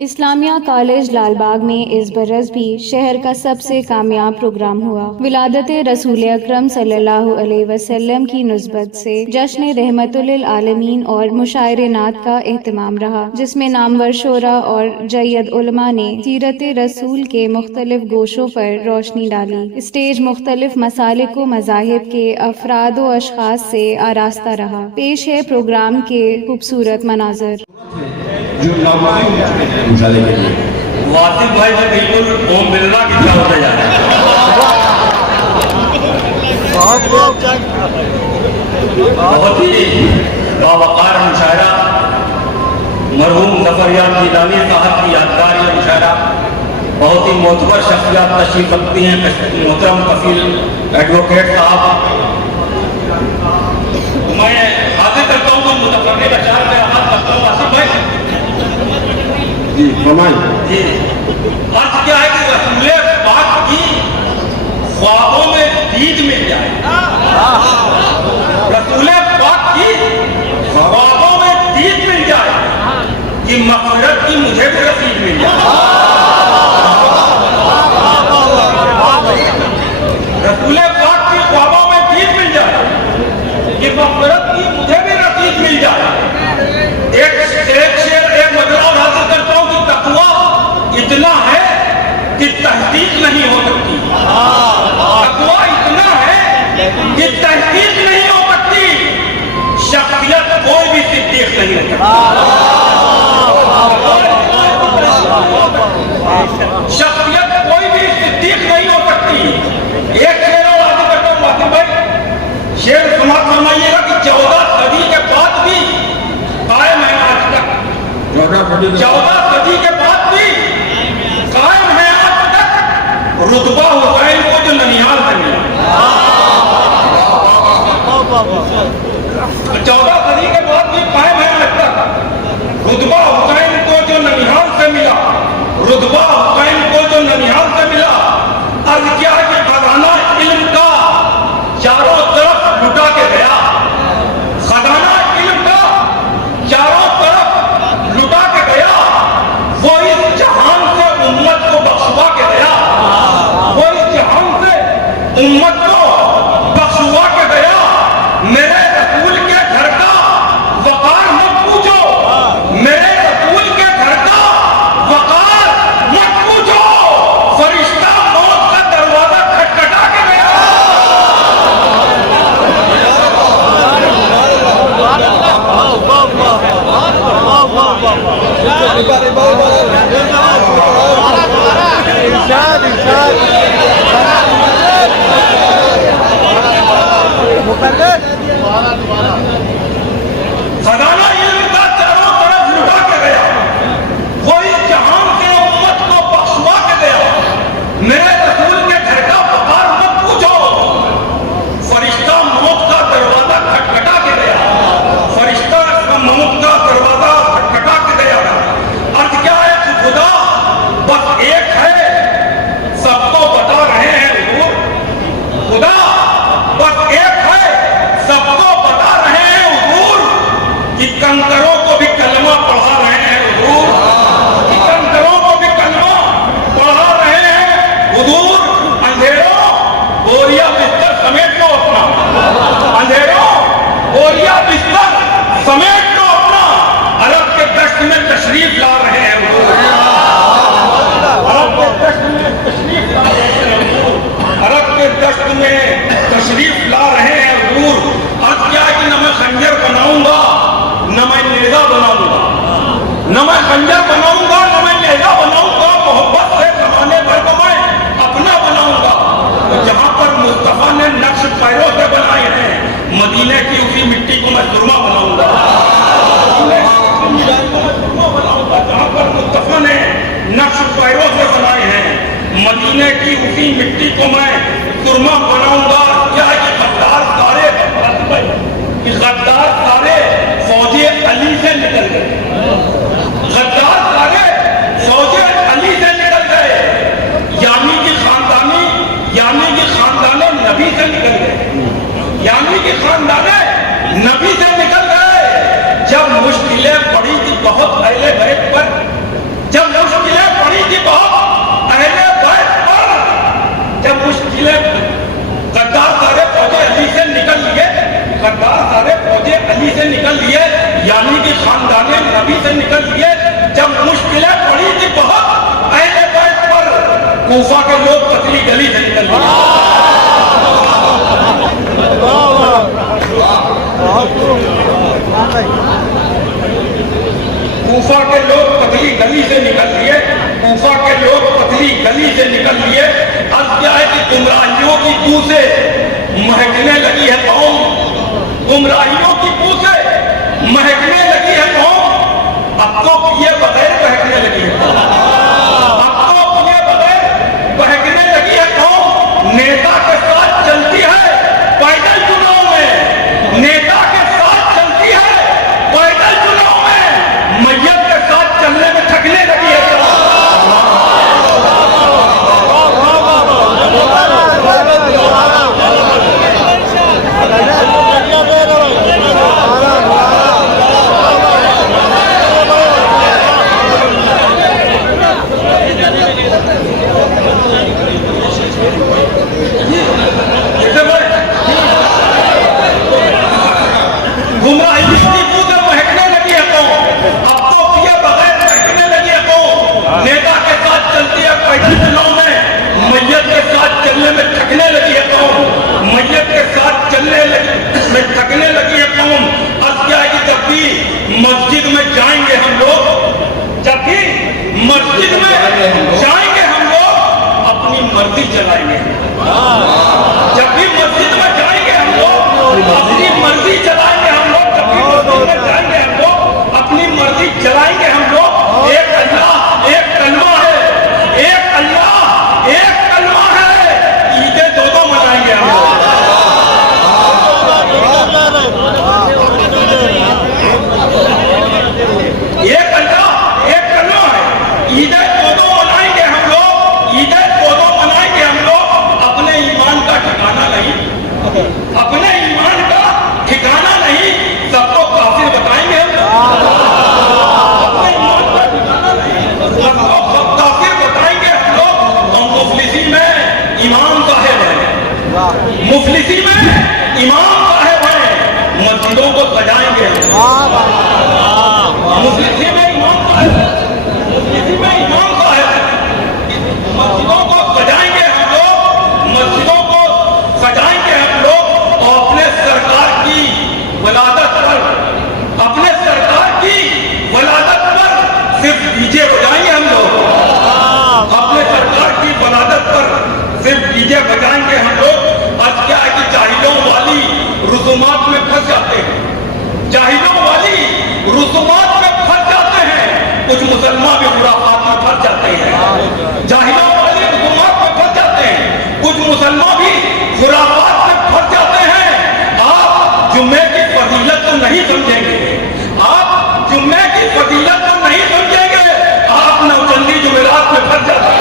Islamia college Lalbagh में इस बरस भी शहर का सबसे कामयाब प्रोग्राम हुआ। विलादत रसूल अकरम सल्लल्लाहु अलैहि वसल्लम की निस्बत से जश्न रहमतुल आलमीन और मुशायरे नात का एहतमाम रहा, जिसमें नामवर शोरा और जय्यद उलमा ने सीरत रसूल के मुख्तलिफ गोशों पर रोशनी डाली। स्टेज मुख्तलिफ मसालिक व मज़ाहिब के अफराद व अशखास से आरास्ता रहा। पेश है प्रोग्राम के खूबसूरत मनाजर। जो मुशाले के लिए वासिफ भाई से बिल्कुल ओम बिरला की तरह होता जा रहा है। बहुत ही बावकार मुशायरा, मरहूम ज़फरयाब ज़ीलानी साहब की यादगार ये मुशायरा। बहुत ही मोतबर शख्सियत तशरीफ रखती हैं, मोहतरम कफील एडवोकेट साहब। मैं हाजिर करता हूँ मुतफर्रिद अशार में आगाज़ करता हूँ। वासिफ भाई जी फरमाएं। जी, अर्थ क्या है कि रसूले पाक की ख्वाबों में दीद मिल जाए। रसूले पाक की ख्वाबों में दीद मिल जाए कि मग़फ़िरत की मुझे भी रसीद मिल जाए। रसूले पाक की ख्वाबों में दीद मिल जाए कि मग़फ़िरत की मुझे भी रसीद मिल जाए। एक शेर एक मजरा हासिल करता हूं कि तक़वा इतना है कि तहकीक नहीं हो सकती। तक़वा इतना है कि तहकीक नहीं हो सकती। शख्सियत कोई भी सिद्दीक़ नहीं हो सकती। शख्सियत कोई भी सिद्दीक़ नहीं हो सकती। एक शेर और हासिल करता हूं वासिफ भाई, शेर सुना फरमाइएगा कि 14 सदी के बाद भी कायम है आज तक। 14 सदी के बाद भी कायम है आज तक रुतबा हुसैन को जो ननिहाल से मिला। 14 सदी के बाद भी कायम है आज तक रुतबा हुसैन को जो ननिहाल से मिला। रुतबा हुसैन को जो ननिहाल से मिला। अर्ज क्या है कि खजाना इल्म का चारों तरफ लुटा के गया। खजाना इल्म का चारों तरफ लुटा के गया। वो इस जहान से उम्मत को बख्शवा के गया। वो इस जहान से उम्मत को बख्शवा के गया। मेरे रसूल के घर का वकार मत पूछो। मेरे रसूल के घर का वकार मत पूछो। फरिश्ता मौत का दरवाजा खटखटा के गया। खजाना इल्म का चारों तरफ लुटा के गया। वो इस जहान से उम्मत को बख्शवा के गया। मेरे रसूल के घर का वकार मत पूछो। फरिश्ता मौत का दरवाजा खटखटा के गया। फरिश्ता मौत का दरवाजा खटखटा के गया। अर्थ क्या है कि खुदा बस एक है, सबको बता रहे हैं हुजूर। खुदा बस एक है, सबको बता रहे हैं हुजूर कि कंकरों को भी कलमा पढ़ा रहे हैं हुजूर। कि कंकरों को भी कलमा पढ़ा रहे हैं हुजूर। अंधेरों बोरिया बिस्तर समेट लो अपना। अंधेरों बोरिया बिस्तर समेट लो अपना। अरब के दश्त में तशरीफ ला रहे हैं हुजूर। अरब के दश्त में तशरीफ ला रहे हैं हुजूर। अरब के दश्त में तशरीफ ला रहे हैं हुजूर। अब क्या है कि न मैं खंजर बनाऊंगा न मैं नेजा बनाऊंगा। न मैं खंजर बनाऊंगा न मैं नेजा बनाऊंगा। मोहब्बत से जमाने भर को मैं अपना बनाऊंगा। तो जहां पर मुस्तफा ने नक्श पैरों से बनाए हैं, मदीने की उसी मिट्टी को मैं सुरमा बनाऊंगा। जहां पर मुस्तफा ने नक्श पैरों से बनाए हैं, मदीने की उसी मिट्टी को मैं सुरमा बनाऊंगा। क्या है कि गद्दार सारे फौजे अली से निकल गए। गद्दार सारे फौजे अली से निकल गए। यानी कि खानदाने नबी से निकल गए। यानी कि खानदाने नबी से निकल गए। जब मुश्किलें पड़ी थी बहुत अहले बैत पर, जब तभी से निकल लिए जब मुश्किलें पड़ी थी बहुत। अहले बैत पर कूफा के लोग पतली गली से निकल लिए। कूफा के लोग पतली गली से निकल लिए। कूफा के लोग पतली गली से निकल लिए। अब क्या है कि गुमराहियों की बू से महकने लगी है कौम। गुमराहियों की बू से महकने लगी है कौम। अब तो पिए बगैर बहकने लगी है कौम। अब तो पिए बगैर बहकने लगी है कौम। नेता के साथ चलती है पैदल चुनाव में। नेता के साथ चलती है पैदल चुनाव में। मैयत के साथ चलने में थकने लगी है। मस्जिद में जाएंगे हम लोग, जब भी मस्जिद में जाएंगे हम लोग अपनी मर्जी चलाएंगे। जब भी मस्जिद में जाएंगे हम लोग अपनी मर्जी चलाएंगे। हम लोग जब भी मस्जिद में जाएंगे हम लोग अपनी मर्जी चलाएंगे। हम लोग एक अल्लाह एक कलमा है। एक अल्लाह एक कलमा है। ईदें दो मनाएंगे हम लोग। एक अल्लाह एक कलमा है। ईदें दो मनाएंगे हम लोग। ईदें दो मनाएंगे हम लोग। अपने ईमान का ठिकाना नहीं। अपने ईमान का ठिकाना नहीं। सबको काफिर बताएंगे हम। अपने ईमान का ठिकाना नहीं। सबको सब काफिर बताएंगे हम लोग। हम मुफलिसी में इमाम साहेब हैं। मुफलिसी में इमाम साहेब हैं। मस्जिदों को सजाएंगे। मुफलिसी में इमाम साहेब है। मुफलिसी में इमाम साहेब है। मस्जिदों को सजाएंगे हम लोग। मस्जिदों को सजाएंगे हम लोग। और अपने सरकार की वलादत पर अपने सरकार की वलादत पर सिर्फ डीजे बजाएंगे हम लोग। अपने सरकार की वलादत पर सिर्फ डीजे बजाएंगे हम लोग। आज क्या है कि जाहिलों वाली रुसूमात में फंस जाते हैं। जाहिलों वाली रुसूमात में फंस जाते हैं। कुछ मुसलमान भी खुराफात में फंस जाते हैं। जाहिलों वाली रुसूमात में फंस जाते हैं। कुछ मुसलमान भी खुराफात में फंस जाते हैं। आप जुम्मे की फजीलत तो नहीं समझेंगे। आप जुम्मे की फजीलत तो नहीं समझेंगे। आप नौचंदी जुमेरात में फंस जाते हैं।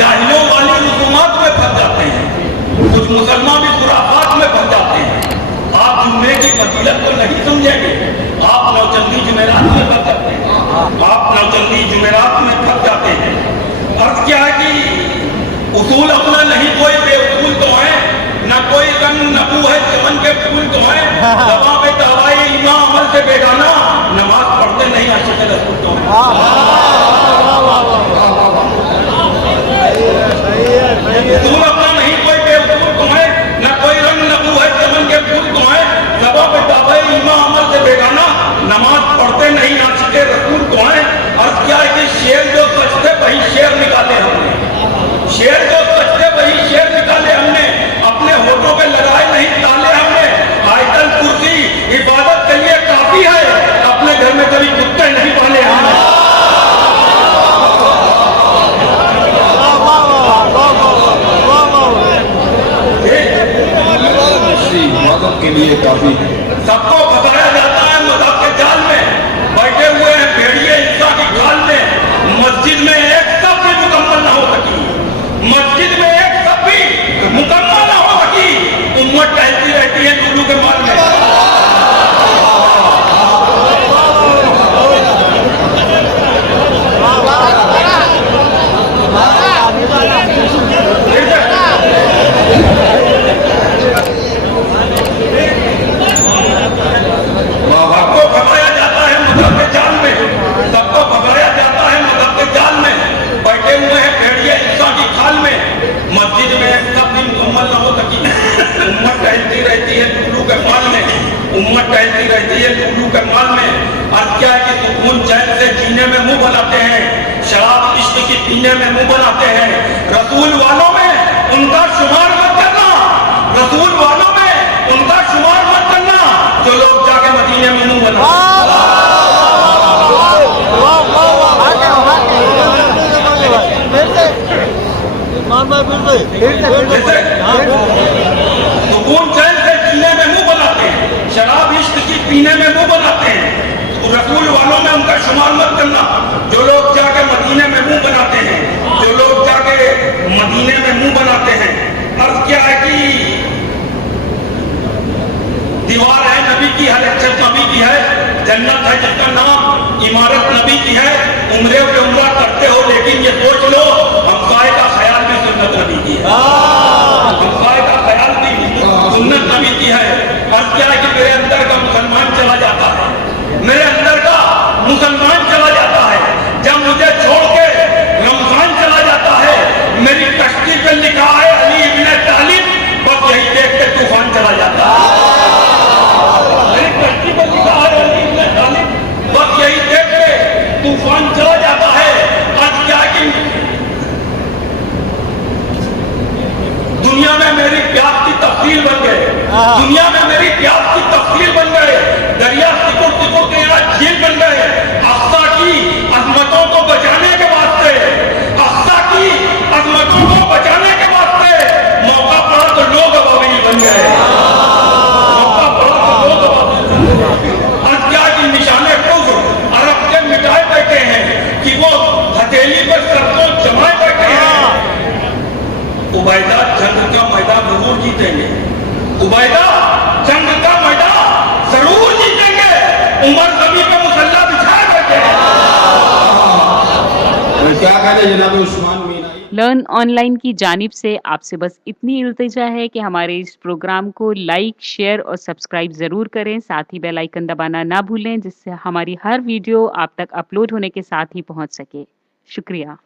जाहिलों वाली रुसूमात में फंस जाते हैं। कुछ मुसलमान भी खुराफात में फंस जाते हैं। आप जुम्मे की फजीलत को नहीं समझेंगे। आप नौचंदी जुमेरात में फंस जाते हैं। आप नौचंदी जुमेरात में फंस जाते हैं। अर्थ क्या है कि उसूल अपना नहीं कोई बेउसूल तो है। न कोई रंग नबू है चमन के फूल तो है। दवा में दवाई ईमान अमल से बेगाना। नमाज पढ़ते नहीं आशिक़ रसूल तो है। उसूल अपना नहीं कोई बेउसूल तो है। न कोई रंग नबू है चमन के फूल तो है। दवा में दवाई ईमान अमल से बेगाना। नमाज पढ़ते नहीं आशिक़ रसूल तो है। अर्थ क्या है कि शेर जो सचते वही शेर निकाले हमने। शेर जो सचते वही शेर निकाले हमने। अपने होठों पे लगाए नहीं ताले हमने। आयतल कुर्सी इबादत के लिए काफी है। अपने घर में कभी कुत्ते नहीं पाले हमने। के लिए काफी सबको बताया जाता है मज़हब के जाल में बैठे हुए हैं भेड़िए ईसा की खाल में। मस्जिद में एक सब भी मुकम्मल ना हो सकी। मस्जिद में एक सब भी मुकम्मल ना हो सकी। उम्मत टहलती रहती है लूलू के माल में। तब भी मुकम्मल न हो सकी। उम्मत टहलती रहती है टुल्लू के माल में, उम्मत टहलती रहती है टुल्लू के माल में। और क्या है कि सुकून चैन से जीने में मुंह बनाते हैं, शराब इश्क की पीने में मुंह बनाते हैं। रसूल वालों में उनका शुमार मत करना, रसूल वालों में उनका शुमार मत करना जो लोग जाके मदीने में मुंह बनाते। सुकून चैन से जीने में मुंह बनाते हैं, शराब इश्क की पीने में मुंह बनाते हैं। तो रसूल वालों में उनका शुमार मत करना जो लोग जाके मदीने में मुंह बनाते हैं, जो लोग जाके मदीने में मुंह बनाते हैं। अर्ज क्या है कि दीवार है नबी की, हर छत नबी की है, जन्नत है जिसका नाम इमारत नबी की है। उम्रे पे उम्रा करते हो लेकिन ये सोच लो हमसाए का ख्याल भी सुन्नत नबी की है, हमसाए का ख्याल भी सुन्नत नबी की है। और क्या है कि मेरे अंदर का मुसलमान चला जाता है, मेरे अंदर का मुसलमान चला जाता है। जब मुझे छोड़ के रमजान चला जाता है, मेरी कश्ती पे लिखा है अली इब्ने तालिब, बस यही देख के तूफान चला जाता है। मेरी कश्ती पे लिखा है अली इब्ने तालिब, बस यही देख के तूफान चला जाता है। आज क्या कि दुनिया में मेरी प्यास की तफसील बन गए, दुनिया में मेरी प्यास की तफसील बन गए, दरिया सिकुड़ सिकुड़ के यहाँ झील बन गए। अक्सा की अजमतों को बचाने के वास्ते, अक्सा की अजमतों को बचाने के वास्ते मौका पड़ा तो लोग अबाबिल बन गए, मौका पड़ा तो लोग अबाबिल बन गए। आज क्या कि निशाने कुफ्र अरब के मिटाए बैठे हैं कि वो हथेली पर सरसों जमाए बैठे हैं। उबैदा जंग का मैदान जरूर जीतेंगे, उबैदा जंग का मैदान जरूर जीतेंगे। उमर नबी पे मुसल्ला बिछाए बैठे हैं। क्या कहते हैं जनाब उस्मान मीनाई। लर्न ऑनलाइन की जानिब से आपसे बस इतनी इल्तिजा है कि हमारे इस प्रोग्राम को लाइक, शेयर और सब्सक्राइब ज़रूर करें। साथ ही बेल आइकन दबाना ना भूलें जिससे हमारी हर वीडियो आप तक अपलोड होने के साथ ही पहुंच सके। शुक्रिया।